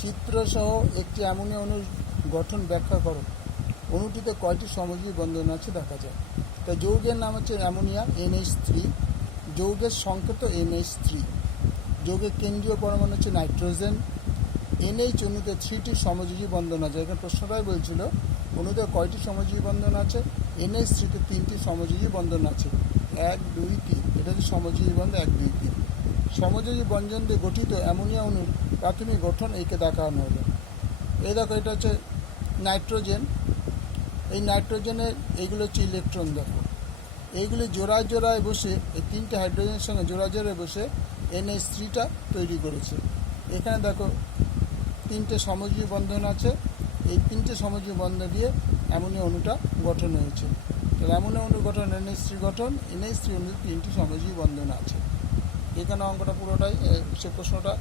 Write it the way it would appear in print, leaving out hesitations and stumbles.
চিত্রসহ একটি অ্যামোনিয়া অণুর গঠন ব্যাখ্যা করো। অণুটিতে কয়টি সমযোজী বন্ধন আছে দেখা যায়। তাই যৌগের নাম হচ্ছে অ্যামোনিয়া NH3, যৌগের সংকেত NH3, যৌগের কেন্দ্রীয় পরমাণু হচ্ছে নাইট্রোজেন। NH অণুতে 3টি সমযোজী বন্ধন আছে। এখানে প্রশ্নটাই বলছিল অণুতে কয়টি সমযোজী বন্ধন আছে। NH3তে 3টি সমযোজী বন্ধন আছে, 1 2 3। এটা হচ্ছে সমযোজী বন্ধন 1 2 3। সমযোজী বন্ধন দিয়ে গঠিত অ্যামোনিয়া অণুর প্রাথমিক গঠন একে দেখানো হলো। এই দেখো, এটা হচ্ছে নাইট্রোজেন। এই নাইট্রোজেনের এইগুলো হচ্ছে ইলেকট্রন। দেখো, এইগুলি জোড়ায় জোড়ায় বসে, এই 3টে হাইড্রোজেনের সঙ্গে জোড়ায় জোড়ায় বসে NH3টা তৈরি করেছে। এখানে দেখো 3টে সমযোজী বন্ধন আছে। এই 3টে সমযোজী বন্ধন দিয়ে অ্যামোনিয়া অণুটা গঠন হয়েছে। তাহলে অ্যামোনিয়া অণুর গঠন NH3 গঠন, NH3 অণুর 3টি সমযোজী বন্ধন আছে। এখানে অঙ্কটা পুরোটাই, সে প্রশ্নটা